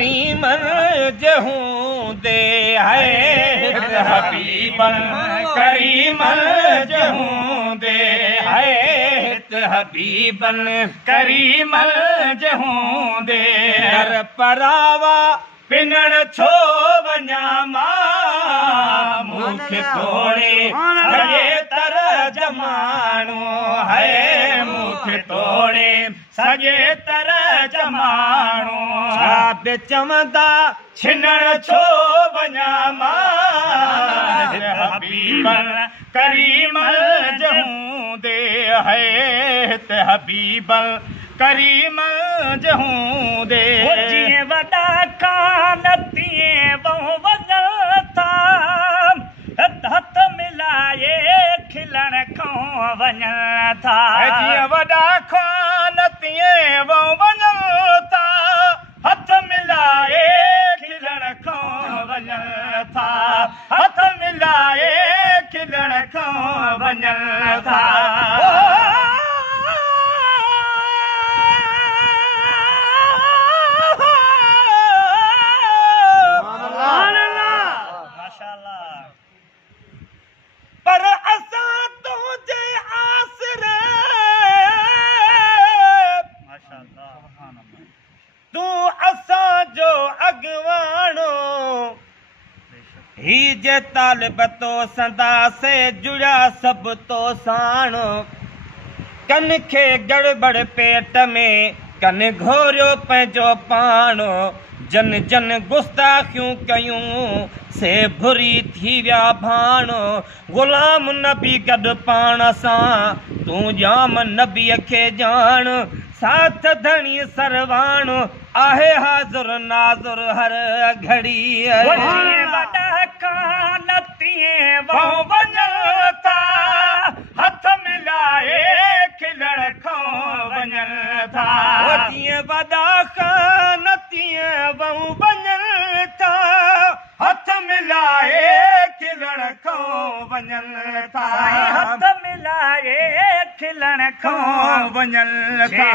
करीमन जहूं दे है हबीबन करीमन जहूं दे है हबीबन करीमन जहूं दे दर परावा पिनण छो वञा मां मूंखे तोड़े सॼे तरह जमाणो है मूंखे तोड़े सॼे तरह जमाणो छा बि चवंदा छिनण छो वञा मां हबीबन करीमन जहूं दे है हबीबन करीमन जहूं दे जीअं वॾा कान तीअं वहूं वञनि था हथ मिलाए खिलण खां वञनि था जीअं वॾा कान तीअं वहूं वञनि था हथ मिलाए खिलण खां वञनि था हथ मिलाए खिलण खां वञनि था पर असां तुंहिंजे आसरे तूं असांजो अॻवाणो ही जे तालिब तो संदा से जुड़ा सभु तो साणो कन खे गड़बड़ पेट में कन घोरियो पंहिंजो पाणो जन जन गुस्ताखियूं कयूं से भुरी थी विया भाणो ग़ुलाम नबी गॾु पाण सां तूं ॼाम नबीअ खे ॼाण साथ धणी सरवाणो आहे हाज़ुर नाज़ुर हर घड़ी वॾा कान तीअं वहूं वञनि था हथ मिलाए खिलण खां वञनि था जीअं वॾा कान तीअं वहूं वञनि था हथ मिलाए खिलण खां वञनि था हथ मिलाए खिलण खां वञनि था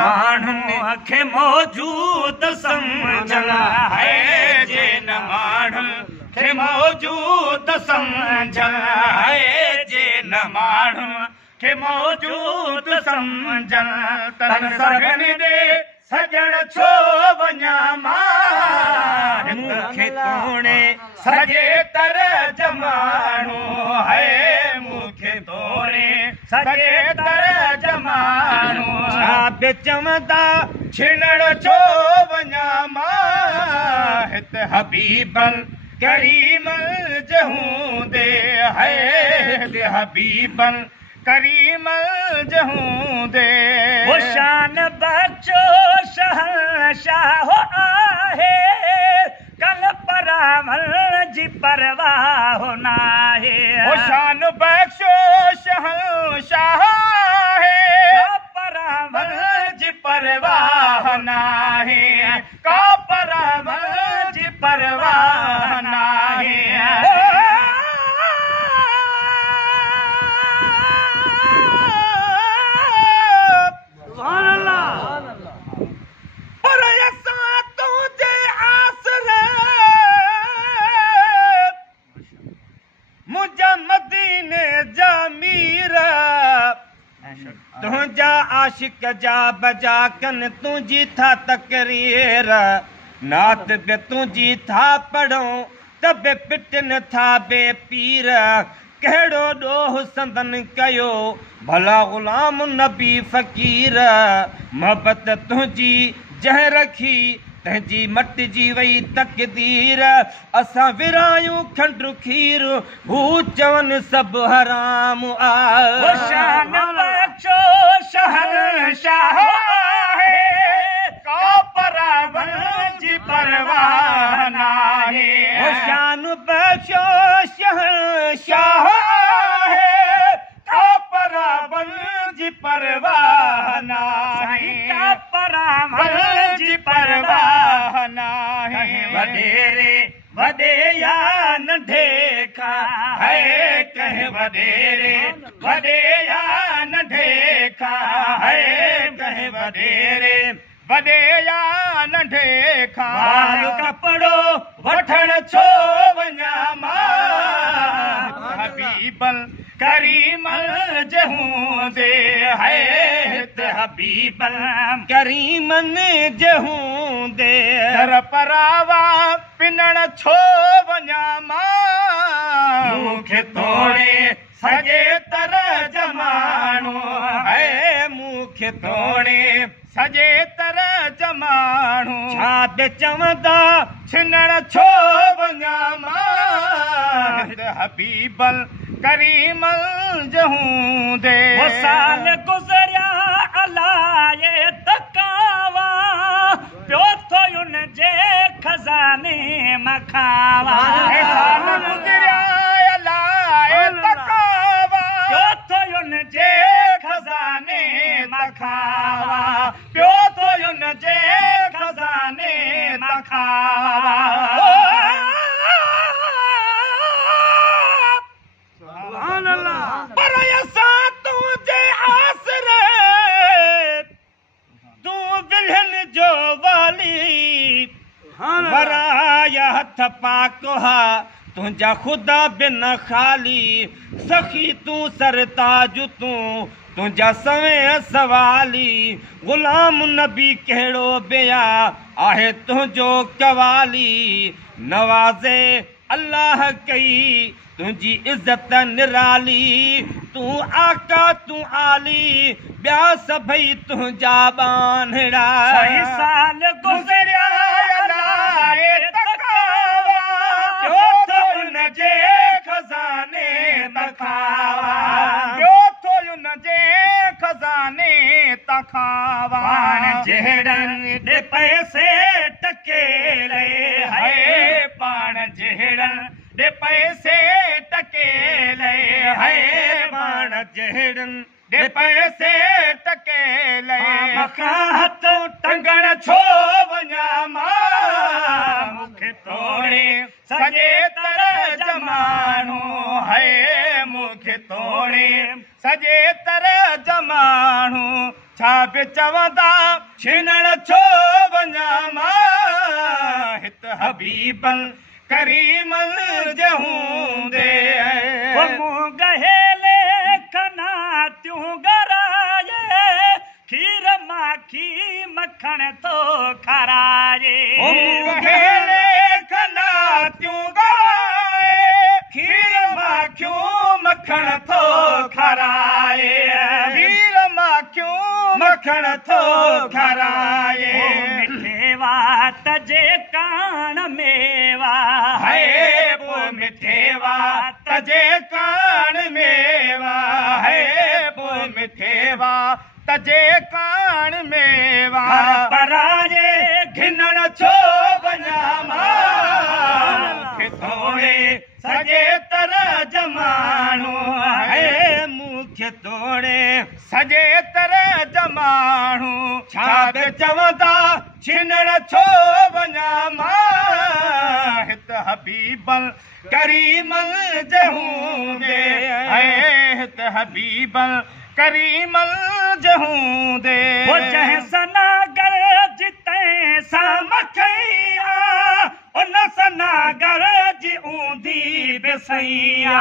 माण्हुनि खे मौजूद सम्झनि है जे न माण्हुनि खे मौजूद सम्झनि है जे न माण्हुनि खे मौजूद सम्झनि तन सघनि ॾे सजण छो वञा मां मूंखे तोड़े सॼे तरह जमाणो है मूंखे तोड़े सॼे तरह जमाणो छा बि चवंदा छिनण छो वञा मां हिते हबीबन करीमन जहूं दे है हबीबन करीमन जहूं दे वो शान बख्शो शहंशाह आहे कल परावल जी परवाह नाहे वो शान बख्शो शहंशाह है परावल जी परवाह नाहे का परावल जी परवाह नाहे तुझा आशिक जा बजा कन तुझी था तकरीर नात बे तुझी था पढ़ो तबे पिटन था बे पीर कहिड़ो ॾोह संदन कयो भला ग़ुलाम नबी फ़कीर मोहबत तुझी जंहिं रखी तंहिंजी मटिजी वई तक़दीर असां विरायूं खंडु खीर हू चवनि सभु हराम आहे शान बख्शो शहंशाह आहे का परावल जी परवाह नाहे शान बख्शो शहंशाह आहे का परावल जी परवाह नाहे का परावल जी परवाह नाहे वडेरे वडे या नंढे का है कह वडेरे वडे या नंढे का है कह वडेरे वॾे या नंढे खां कपिड़ो वठण छो वञा मां हबीबल करीमल जे हूंदे है हबीबल करीमन जे हूंदे दर परावा पिनण छो वञा मां मूंखे तोड़े सॼे तरह जमाणो है मूंखे तोड़े सॼे तरह जमाणो छा बि चवंदा छिनण छो वञा मां हबीबल करीमल जे हूंदे वो साल गुज़रिया अलाए तकावा पियो थो उन जे खज़ाने मखावा साल गुज़रिया अलाए तकावा पियो थो उन जे खज़ाने मखावा पियो थो उन जे खज़ाने मखावा पर असां तुंहिंजे आसरे तूं विलहन जो वाली वराया हथ पाक हा तुंहिंजा ख़ुदा बि न ख़ाली सखी तूं सरताज तूं तुंहिंजा सवे सवाली ग़ुलाम नबी कहिड़ो बिया आहे तुंहिंजो कवाली नवाज़े अल्लाह कई तुंहिंजी इज़त निराली तूं आका तूं आली ॿिया सभई तुंहिंजा बानड़ा साल गुज़रिया अलाए तकावा पियो थो उन जे खज़ाने तखावा पियो थो उन जे खज़ाने तखावा पाण जहिड़नि ॾे पैसे टकेले है पाण जहिड़नि ॾे पैसे टकेले है पाण जहिड़नि ॾे पैसे टकेले मखां हथ टंगण छो वञा मां मूंखे तोड़े सॼे तरह जमाणो है मूंखे तोड़े सॼे तरह जमाणो छा बि चवंदा छिनण छो वञा मां हित हबीबल करीमल जे हूंदे मूं गहेले खना त्यूं गराए खीर माखी मखण तो खाराए गहेले खना त्यूं गराए खीर माखियूं मखण थो खाराए खीर माखियूं मखण थो खाराए मिठे वात जे कान मेवा है पो मिठे वात जे कान मेवा है पो मिठे वात जे कान मेवा पराजे घिनण छो वञा मां तोड़े सॼे तरह जमाणो है मूंखे तोड़े सॼे तरह जमाणो छा बि चवंदा छिनण छो वञा मां हित हबीबल करीमल जे हूंदे हित हबीबल करीमल जे हूंदे वो जंहिं सनागर जिते साम कईया उन सनागर जी ऊंधी बि सैया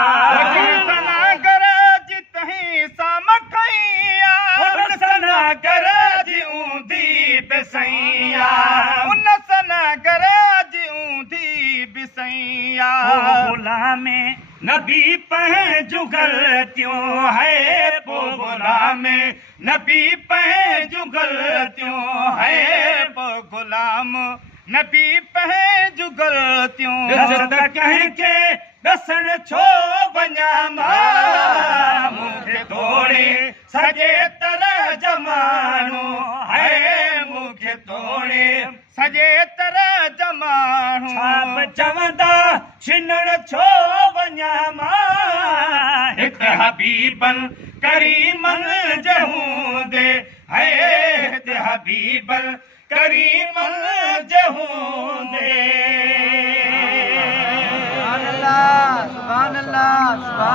सनागर जिते साम कईया उन सनागर जी ऊंधी बि सैया उन सनागर जी ऊंधी बि सैया गुलामे नबी पंहिंजूं ग़लतियूं है पो गुलामे नबी पंहिंजूं ग़लतियूं है पो गुलाम नबी पंहिंजूं ग़लतियूं कंहिंखे ॾसण छो वञा मां मूंखे तोड़े सॼे तरह जमाणो है मूंखे तोड़े सॼे तरह जमाणो चवंदा छिनण छो वञा मां हित हबीबल करीमल जे हूंदे है हित हबीबल करीमल जे हूंदे